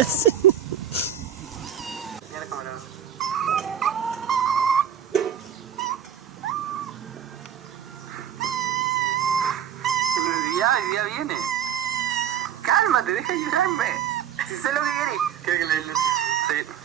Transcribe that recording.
atrás. Mira la cámara. Hoy día viene. Cálmate, deja de llorarme. Si sé lo que querés. ¿Quieres que le... Sí.